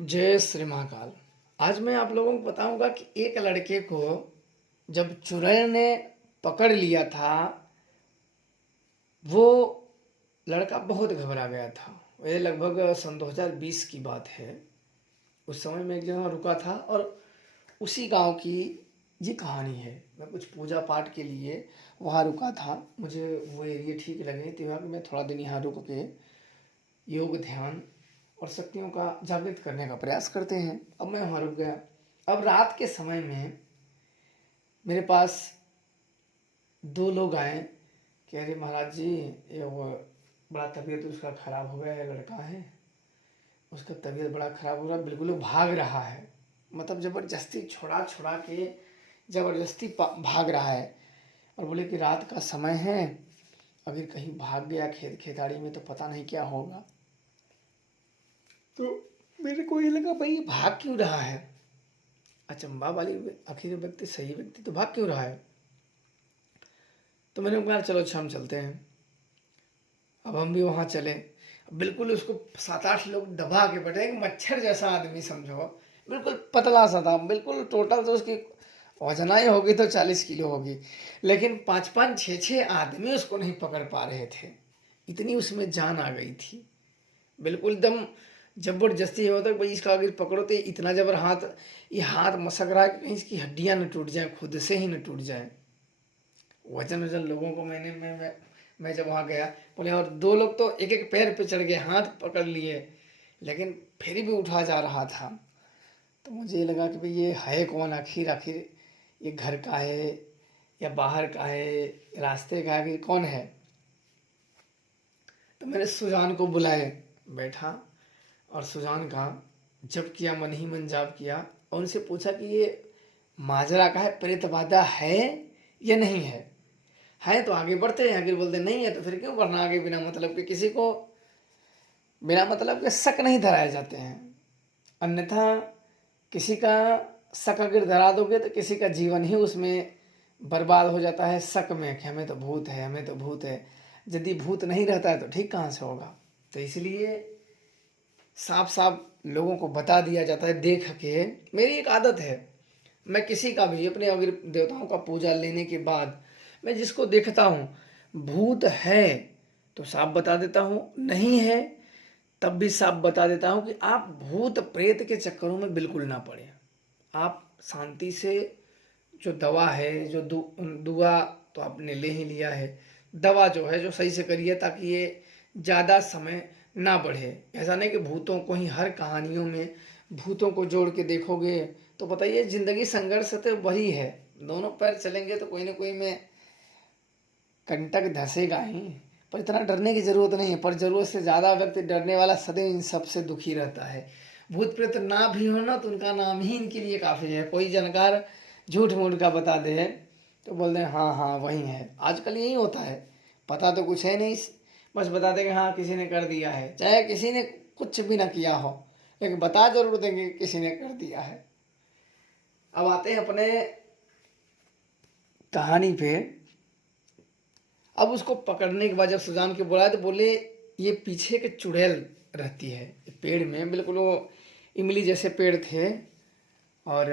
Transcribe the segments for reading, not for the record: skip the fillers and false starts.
जय श्री महाकाल। आज मैं आप लोगों को बताऊंगा कि एक लड़के को जब चुड़ैल ने पकड़ लिया था, वो लड़का बहुत घबरा गया था। ये लगभग सन 2020 की बात है। उस समय मैं एक जगह रुका था और उसी गांव की ये कहानी है। मैं कुछ पूजा पाठ के लिए वहाँ रुका था। मुझे वो एरिया ठीक लगे तो मैं थोड़ा दिन यहाँ रुक के योग ध्यान और शक्तियों का जागृत करने का प्रयास करते हैं। अब मैं वहाँ रुक गया। अब रात के समय में मेरे पास दो लोग आए कि अरे महाराज जी, ये वो बड़ा तबीयत उसका ख़राब हो गया है, लड़का है, उसका तबीयत बड़ा ख़राब हो रहा है, बिल्कुल वो भाग रहा है। मतलब ज़बरदस्ती छुड़ा छुड़ा के ज़बरदस्ती भाग रहा है। और बोले कि रात का समय है, अगर कहीं भाग गया खेत खेताड़ी में तो पता नहीं क्या होगा। तो मेरे को ये लगा भाई ये भाग क्यों रहा है, अचंभा वाली। आखिर व्यक्ति सही व्यक्ति तो भाग क्यों रहा है। तो मैंने कहा चलो अच्छा हम चलते हैं। अब हम भी वहाँ चले। बिल्कुल उसको 7-8 लोग दबा के बैठे, एक मच्छर जैसा आदमी समझो, बिल्कुल पतला सा था, बिल्कुल टोटल तो उसकी वजनाई होगी तो 40 किलो होगी, लेकिन 5-5 6-6 आदमी उसको नहीं पकड़ पा रहे थे। इतनी उसमें जान आ गई थी। बिल्कुल एकदम जबरदस्ती होता है भाई, इसका अगर पकड़ो तो इतना जबर हाथ, ये हाथ मसक रहा है कि कहीं इसकी हड्डियां न टूट जाए, खुद से ही न टूट जाए। वजन वजन लोगों को मैं जब वहाँ गया, बोले, और दो लोग तो एक एक पैर पे चढ़ गए, हाथ पकड़ लिए, लेकिन फिर भी उठा जा रहा था। तो मुझे लगा कि भाई ये है कौन, आखिर आखिर ये घर का है या बाहर का है, रास्ते का है, आखिर कौन है। तो मैंने सुजान को बुलाए, बैठा और सुजान का जप किया, मन ही मन जाप किया और उनसे पूछा कि ये माजरा का है, प्रेतबाधा है या नहीं है तो आगे बढ़ते हैं, अगर बोलते नहीं है तो फिर क्यों बढ़ना आगे। बिना मतलब के किसी को बिना मतलब के शक नहीं धराए जाते हैं, अन्यथा किसी का शक अगर धरा दोगे तो किसी का जीवन ही उसमें बर्बाद हो जाता है, शक में कि हमें तो भूत है, हमें तो भूत है। यदि भूत नहीं रहता है तो ठीक कहाँ से होगा। तो इसलिए साफ साफ लोगों को बता दिया जाता है देख के। मेरी एक आदत है, मैं किसी का भी अपने अगर देवताओं का पूजा लेने के बाद मैं जिसको देखता हूँ भूत है तो साफ बता देता हूँ, नहीं है तब भी साफ बता देता हूँ कि आप भूत प्रेत के चक्करों में बिल्कुल ना पड़े। आप शांति से जो दवा है, जो दुआ तो आपने ले ही लिया है, दवा जो है जो सही से करिए ताकि ये ज़्यादा समय ना बढ़े। ऐसा नहीं कि भूतों को ही हर कहानियों में भूतों को जोड़ के देखोगे तो बताइए जिंदगी संघर्ष तो वही है। दोनों पैर चलेंगे तो कोई ना कोई में कंटक धसेगा ही। पर इतना डरने की जरूरत नहीं है, पर जरूरत से ज़्यादा व्यक्ति डरने वाला सदैव इन सबसे दुखी रहता है। भूत प्रेत ना भी हो ना तो उनका नाम ही इनके लिए काफ़ी है। कोई जानकार झूठ मूठ का बता दे तो बोल दें हाँ हाँ वही है। आजकल यही होता है, पता तो कुछ है नहीं, बस बता देंगे हाँ किसी ने कर दिया है, चाहे किसी ने कुछ भी ना किया हो, लेकिन बता जरूर देंगे किसी ने कर दिया है। अब आते हैं अपने कहानी पे। अब उसको पकड़ने के बाद जब सुजान के बुलाया तो बोले ये पीछे के चुड़ैल रहती है पेड़ में, बिल्कुल वो इमली जैसे पेड़ थे। और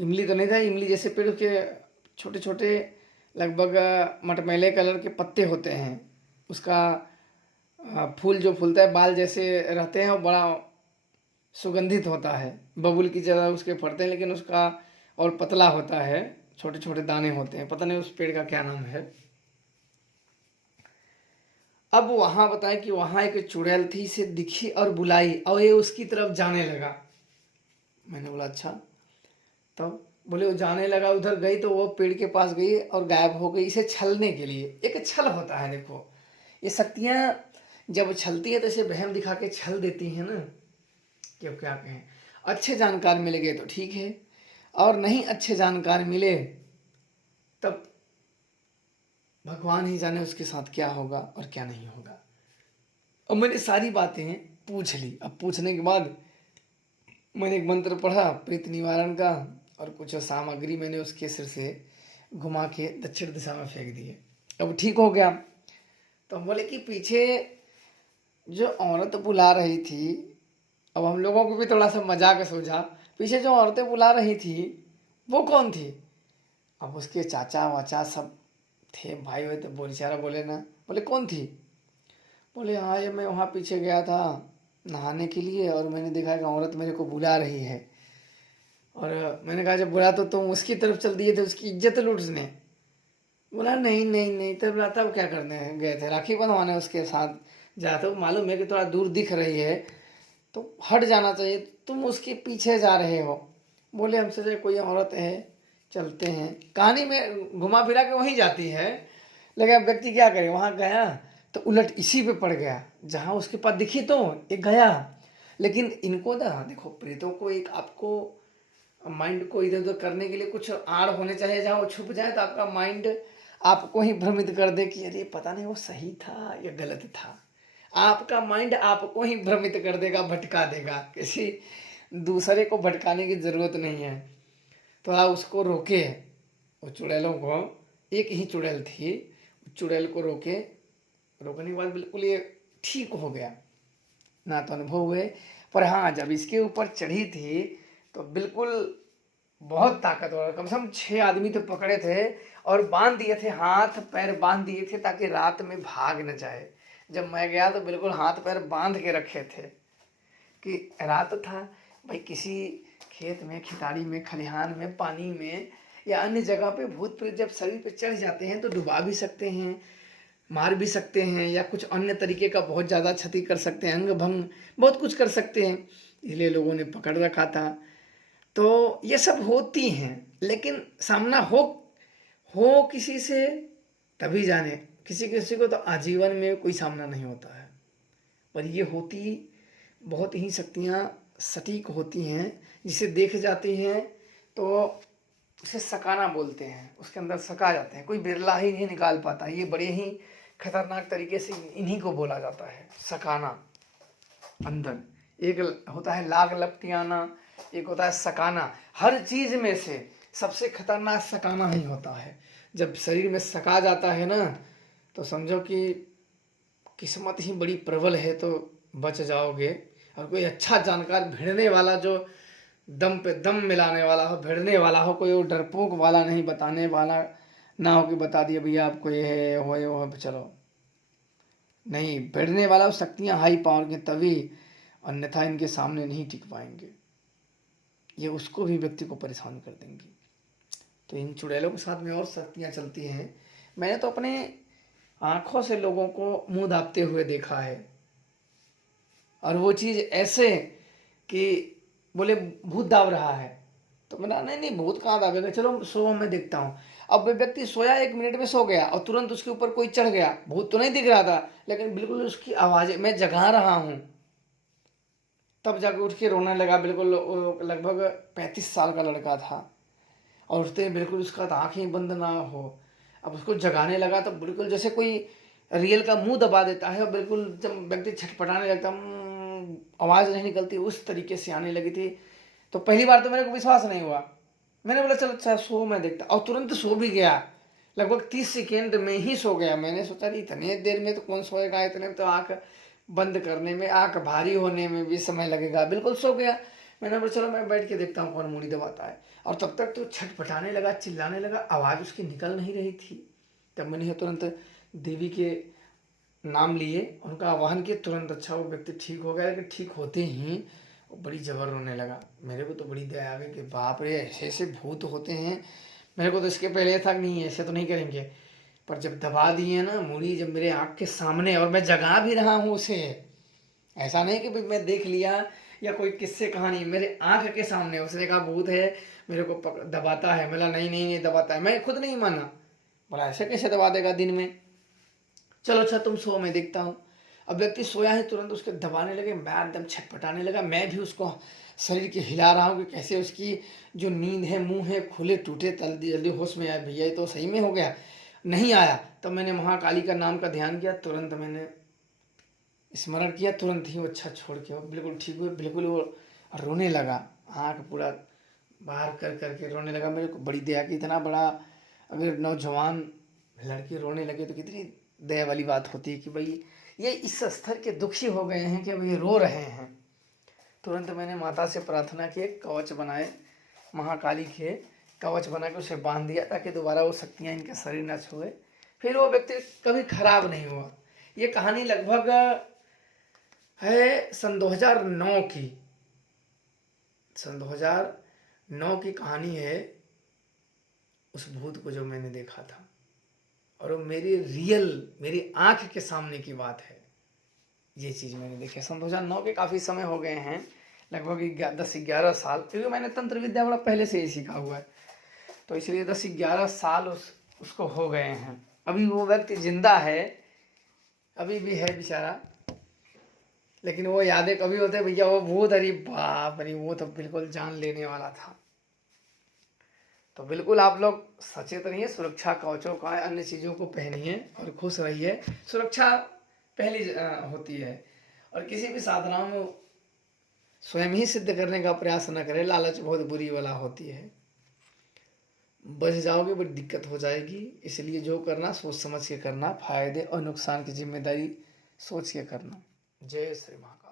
इमली तो नहीं था, इमली जैसे पेड़ के छोटे छोटे लगभग मटमैले कलर के पत्ते होते हैं। उसका फूल जो फूलता है बाल जैसे रहते हैं और बड़ा सुगंधित होता है। बबूल की जगह उसके फड़ते हैं, लेकिन उसका और पतला होता है, छोटे छोटे दाने होते हैं। पता नहीं उस पेड़ का क्या नाम है। अब वहां बताएं कि वहां एक चुड़ैल थी, से दिखी और बुलाई और ये उसकी तरफ जाने लगा। मैंने बोला अच्छा। तब बोले वो जाने लगा, उधर गई तो वो पेड़ के पास गई और गायब हो गई। इसे छलने के लिए एक छल होता है। देखो ये शक्तियां जब छलती है तो इसे बहम दिखा के छल देती हैं ना, कि अब क्या कहें। अच्छे जानकार मिल गए तो ठीक है, और नहीं अच्छे जानकार मिले तब भगवान ही जाने उसके साथ क्या होगा और क्या नहीं होगा। और मैंने सारी बातें पूछ ली। अब पूछने के बाद मैंने एक मंत्र पढ़ा प्रीत निवारण का, और कुछ सामग्री मैंने उसके सिर से घुमा के दक्षिण दिशा में फेंक दिए। अब ठीक हो गया। तो हम बोले कि पीछे जो औरत बुला रही थी अब हम लोगों को भी थोड़ा सा मजाक सूझा, पीछे जो औरतें बुला रही थी वो कौन थी। अब उसके चाचा वाचा सब थे, भाई भाई, तो बेचारा बोले ना, बोले कौन थी। बोले हाँ, ये मैं वहाँ पीछे गया था नहाने के लिए और मैंने देखा कि औरत मेरे को बुला रही है। और मैंने कहा जब बुला तो तुम उसकी तरफ चल दिए थे उसकी इज्जत लूटने। बोला नहीं नहीं नहीं, तब बोला तब क्या करने गए थे, राखी बंधवाने उसके साथ जाते हो, मालूम है कि थोड़ा दूर दिख रही है तो हट जाना चाहिए, तुम उसके पीछे जा रहे हो। बोले हमसे जो कोई औरत है, चलते हैं। कहानी में घुमा फिरा के वहीं जाती है, लेकिन अब व्यक्ति क्या करे, वहाँ गया तो उलट इसी पे पड़ गया जहाँ उसके पास दिखी तो एक गया। लेकिन इनको ना देखो, प्रेतों को एक आपको माइंड को इधर उधर करने के लिए कुछ आड़ होने चाहिए, जहाँ वो छुप जाए तो आपका माइंड आपको ही भ्रमित कर दे कि अरे पता नहीं वो सही था या गलत था। आपका माइंड आपको ही भ्रमित कर देगा, भटका देगा, किसी दूसरे को भटकाने की जरूरत नहीं है। तो आप उसको रोके, वो चुड़ैलों को, एक ही चुड़ैल थी, चुड़ैल को रोके, रोकने के बाद बिल्कुल ये ठीक हो गया, ना तो अनुभव हुए। पर हाँ, जब इसके ऊपर चढ़ी थी तो बिल्कुल बहुत ताकतवर, कम से कम 6 आदमी तो पकड़े थे और बांध दिए थे, हाथ पैर बांध दिए थे ताकि रात में भाग न जाए। जब मैं गया तो बिल्कुल हाथ पैर बांध के रखे थे कि रात था भाई, किसी खेत में, खिताड़ी में, खलिहान में, पानी में या अन्य जगह पे भूत प्रेत जब शरीर पे चढ़ जाते हैं तो डुबा भी सकते हैं, मार भी सकते हैं, या कुछ अन्य तरीके का बहुत ज़्यादा क्षति कर सकते हैं, अंग भंग बहुत कुछ कर सकते हैं। इसलिए लोगों ने पकड़ रखा था। तो ये सब होती हैं, लेकिन सामना हो किसी से तभी जाने, किसी किसी को तो आजीवन में कोई सामना नहीं होता है। पर ये होती बहुत ही शक्तियाँ सटीक होती हैं, जिसे देख जाती हैं तो उसे सकाना बोलते हैं, उसके अंदर सका जाते हैं, कोई बिरला ही नहीं निकाल पाता। ये बड़े ही खतरनाक तरीके से इन्हीं को बोला जाता है, सकाना। अंदर एक होता है लाग लपटियाना, एक होता है सकाना। हर चीज में से सबसे खतरनाक सकाना ही होता है। जब शरीर में सका जाता है ना, तो समझो कि किस्मत ही बड़ी प्रबल है, तो बच जाओगे। और कोई अच्छा जानकार भिड़ने वाला, जो दम पे दम मिलाने वाला हो, भिड़ने वाला हो, कोई वो डरपोक वाला नहीं, बताने वाला ना हो कि बता दिया भैया आपको ये है हो ये हो, चलो नहीं, भिड़ने वाला शक्तियाँ हाई पावर की तभी, अन्यथा इनके सामने नहीं टिक पाएंगे, ये उसको भी व्यक्ति को परेशान कर देंगी। तो इन चुड़ैलों के साथ में और शक्तियाँ चलती हैं। मैंने तो अपने आंखों से लोगों को मुंह दाबते हुए देखा है, और वो चीज़ ऐसे कि बोले भूत दाब रहा है, तो मैंने नहीं नहीं भूत कहाँ दाबेगा, चलो सो मैं देखता हूँ। अब वो व्यक्ति सोया, 1 मिनट में सो गया और तुरंत उसके ऊपर कोई चढ़ गया। भूत तो नहीं दिख रहा था, लेकिन बिल्कुल उसकी आवाज़ें, मैं जगा रहा हूँ, तब जाके उठ के रोने लगा। बिल्कुल लगभग 35 साल का लड़का था, और उठते ही बिल्कुल उसका आँखें बंद ना हो। अब उसको जगाने लगा तो बिल्कुल जैसे कोई रियल का मुंह दबा देता है, और बिल्कुल जब व्यक्ति छटपटाने लगता, आवाज़ नहीं निकलती, उस तरीके से आने लगी थी। तो पहली बार तो मेरे को विश्वास नहीं हुआ, मैंने बोला चलो अच्छा सो मैं देखता, और तुरंत सो भी गया। लगभग 30 सेकेंड में ही सो गया। मैंने सोचा नहीं, इतने देर में तो कौन सोएगा, इतने तो आँख बंद करने में, आँख भारी होने में भी समय लगेगा। बिल्कुल सो गया। मैंने बोला चलो मैं बैठ के देखता हूँ कौन मूड़ी दबाता है। और तब तक तो छटपटाने लगा, चिल्लाने लगा, आवाज़ उसकी निकल नहीं रही थी। तब मैंने तुरंत देवी के नाम लिए, उनका आवाहन किया, तुरंत अच्छा वो व्यक्ति ठीक हो गया। लेकिन ठीक होते ही वो बड़ी जबर रोने लगा। मेरे को तो बड़ी दया आ गई कि बाप रे, ऐसे ऐसे भूत होते हैं। मेरे को तो इसके पहले था कि नहीं ऐसे तो नहीं करेंगे, पर जब दबा दिए ना मूड़ी, जब मेरे आँख के सामने, और मैं जगा भी रहा हूँ उसे, ऐसा नहीं कि भाई मैं देख लिया या कोई किस्से कहानी, मेरे आँख के सामने उसने कहा भूत है, मेरे को दबाता है। बोला नहीं नहीं नहीं दबाता है, मैं खुद नहीं माना। बोला ऐसे कैसे दबा देगा दिन में, चलो अच्छा तुम सो मैं देखता हूँ। अब व्यक्ति सोया है, तुरंत उसके दबाने लगे, मैं एकदम छटपटाने लगा। मैं भी उसको शरीर के हिला रहा हूँ कि कैसे उसकी जो नींद है, मुंह है खुले टूटे, जल्दी जल्दी होश में आया, भैया ये तो सही में हो गया। नहीं आया। तब मैंने महाकाली का नाम का ध्यान किया, तुरंत मैंने स्मरण किया, तुरंत ही वो अच्छा छोड़ के वो बिल्कुल ठीक हुए। बिल्कुल वो रोने लगा, आँख पूरा बाहर कर करके रोने लगा। मेरे को बड़ी दया की, इतना बड़ा अगर नौजवान लड़के रोने लगे तो कितनी दया वाली बात होती है कि भाई ये इस स्तर के दुखी हो गए हैं कि अब ये रो रहे हैं। तुरंत मैंने माता से प्रार्थना की, एक कवच बनाए, महाकाली के कवच बना के उसे बांध दिया ताकि दोबारा वो शक्तियाँ इनके शरीर न छुए। फिर वो व्यक्ति कभी खराब नहीं हुआ। ये कहानी लगभग है सन 2009 की, सन 2009 की कहानी है उस भूत को जो मैंने देखा था, और वो मेरी आंख के सामने की बात है। ये चीज़ मैंने देखी सन 2009 के, काफ़ी समय हो गए हैं, लगभग 10-11 साल, क्योंकि मैंने तंत्र विद्या बड़ा पहले से ही सीखा हुआ है, तो इसलिए 10-11 साल उसको हो गए हैं। अभी वो व्यक्ति जिंदा है, अभी भी है बेचारा, लेकिन वो यादें कभी होते भैया वो भूत, अरे बाप रे, वो तो बिल्कुल जान लेने वाला था। तो बिल्कुल आप लोग सचेत रहिए, सुरक्षा कवचों का अन्य चीज़ों को पहनिए और खुश रहिए। सुरक्षा पहली होती है, और किसी भी साधना में स्वयं ही सिद्ध करने का प्रयास न करें, लालच बहुत बुरी वाला होती है, बच जाओगे बड़ी दिक्कत हो जाएगी। इसलिए जो करना सोच समझ के करना, फायदे और नुकसान की जिम्मेदारी सोच के करना। जय श्री महाकाल।